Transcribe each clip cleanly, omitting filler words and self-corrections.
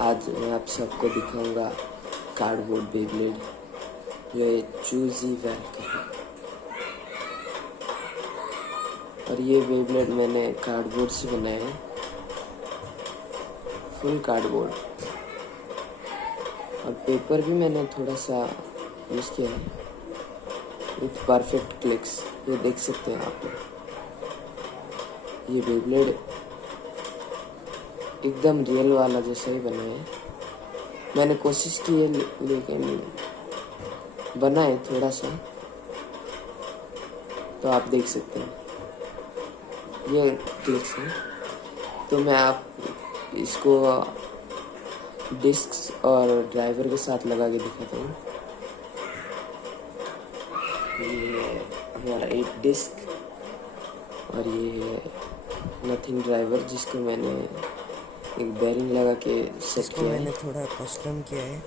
आज मैं आप सबको दिखाऊंगा कार्डबोर्ड बेब्लेड, ये चूजी वैक है। और ये बेब्लेड मैंने कार्डबोर्ड से बनाया है, फुल कार्डबोर्ड। और पेपर भी मैंने थोड़ा सा यूज़ किया है विथ परफेक्ट क्लिक्स, ये देख सकते हैं आप। ये बेब्लेड एकदम रियल वाला जैसा ही बना है। मैंने कोशिश की है लेकिन बना है थोड़ा सा, तो आप देख सकते हैं ये क्लिक्स है। तो मैं आप इसको डिस्क्स और ड्राइवर के साथ लगा के दिखाता हूँ। ये है हमारा एक डिस्क और ये है नथिंग ड्राइवर, जिसको मैंने एक बेरिंग लगा के सेट किया है। मैंने थोड़ा कस्टम किया है।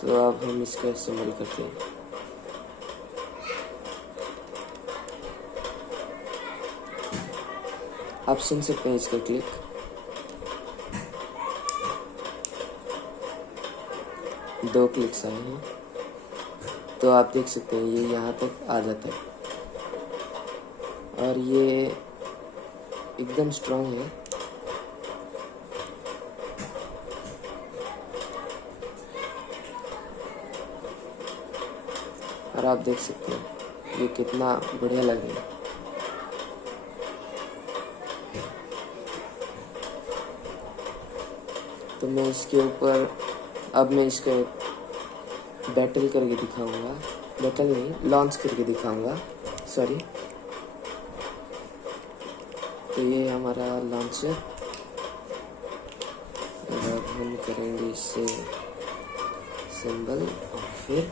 तो अब हम इसका इस्तेमाल करते हैं। आप सुन सकते हैं इसका क्लिक। दो क्लिक्स आए हैं, तो आप देख सकते हैं ये यहाँ तक आ जाता है और ये एकदम स्ट्रॉन्ग है। और आप देख सकते हैं ये कितना बढ़िया लग रहा है। तो मैं इसके ऊपर अब मैं इसका बैटल करके दिखाऊंगा, बैटल नहीं लॉन्च करके दिखाऊंगा, सॉरी। तो ये हमारा लॉन्चर, अब हम करेंगे इससे सिंबल और फिर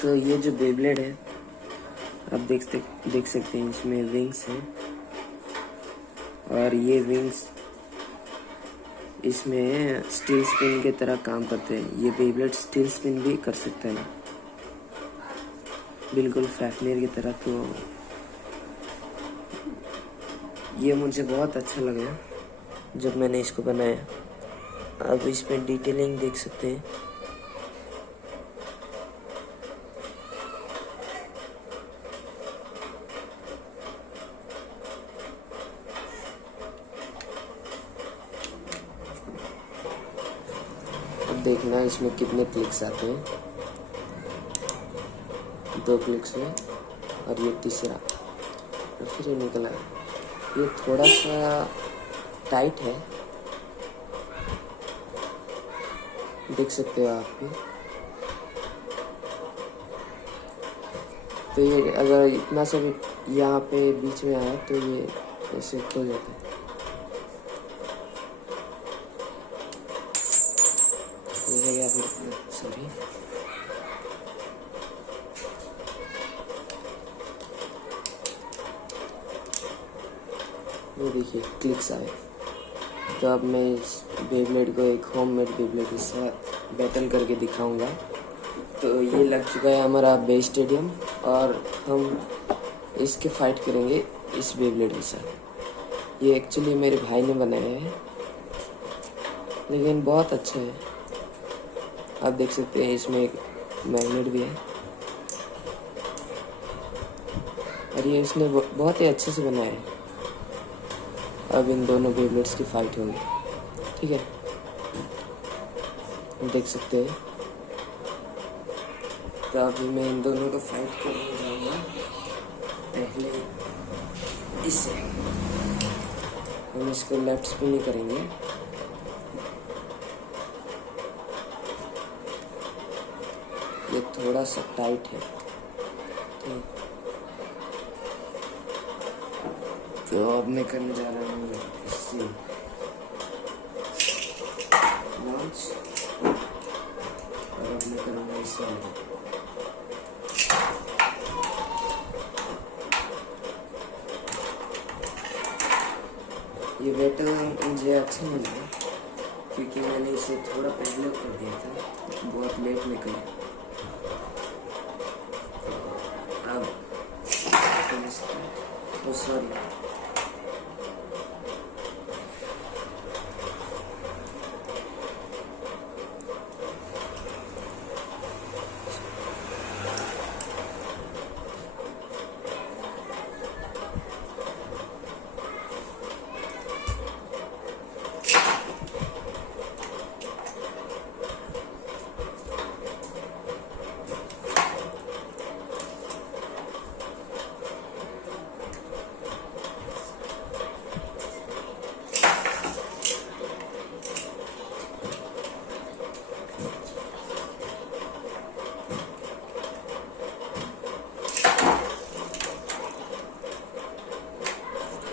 तो ये जो बेब्लेड है आप देख सकते हैं इसमें विंग्स हैं और ये विंग्स इसमें स्टील स्पिन के तरह काम करते हैं। ये बेब्लेड स्टील स्पिन भी कर सकता है बिल्कुल फैफनेर की तरह। तो ये मुझे बहुत अच्छा लगा जब मैंने इसको बनाया। अब इसमें डिटेलिंग देख सकते हैं। देखना इसमें कितने क्लिक्स आते हैं। 2 क्लिक्स में और ये तीसरा और फिर ये निकला। ये थोड़ा सा टाइट है, देख सकते हो आप भी। तो ये अगर इतना सा भी यहाँ पे बीच में आया तो ये ऐसे खुल जाता है। सॉरी, ये देखिए क्लिक्स आए। तो अब मैं इस बेब्लेड को एक होममेड बेब्लेड के साथ बैटल करके दिखाऊंगा। तो ये लग चुका है हमारा बे स्टेडियम और हम इसके फाइट करेंगे इस बेब्लेड के साथ। ये एक्चुअली मेरे भाई ने बनाया है लेकिन बहुत अच्छा है। आप देख सकते हैं इसमें एक मैग्नेट भी है और ये इसने बहुत ही अच्छे से बनाया है। अब इन दोनों बेब्लेड्स की फाइट होगी, ठीक है, देख सकते हैं। तो अभी मैं इन दोनों को फाइट करने जाऊंगा। पहले इसे हम इसको लेफ्ट स्पिन ही करेंगे। ये थोड़ा सा टाइट है, तो अब मैं करने जा रहा हूँ इससे लॉन्च, और अब मैं करूँगा इससे। ये वेटर मुझे अच्छा नहीं लगा क्योंकि मैंने इसे थोड़ा पहले कर दिया था, बहुत लेट में किया। अब सॉरी,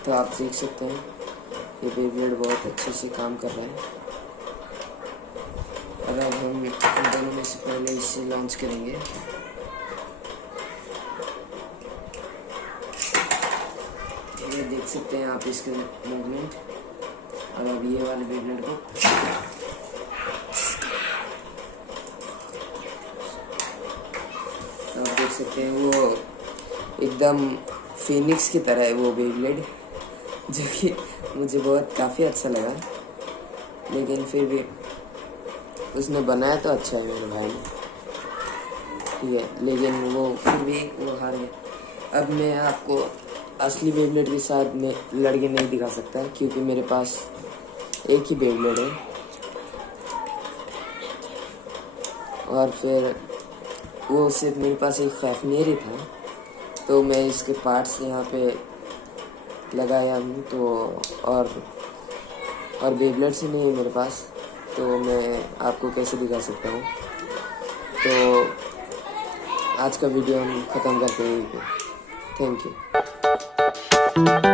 तो आप देख सकते हैं ये बेब्लेड बहुत अच्छे से काम कर रहा है। और अब हम इन दोनों में से पहले इसे लॉन्च करेंगे। ये देख सकते हैं आप इसके मूवमेंट। और अब ये वाले बेब्लेड को तो आप देख सकते हैं वो एकदम फिनिक्स की तरह है वो बेब्लेड, जो कि मुझे काफ़ी अच्छा लगा। लेकिन फिर भी उसने बनाया तो अच्छा है मेरे भाई ने, ठीक है, लेकिन वो फिर भी वो हार गया। अब मैं आपको असली बेब्लेड के साथ में लड़के नहीं दिखा सकता क्योंकि मेरे पास एक ही बेब्लेड है। और फिर वो सिर्फ मेरे पास एक फैफनियर ही था, तो मैं इसके पार्ट्स यहाँ पे लगाया हूँ। तो और बेब्लेड से नहीं है मेरे पास, तो मैं आपको कैसे दिखा सकता हूँ। तो आज का वीडियो हम ख़त्म करते हैं। Thank you.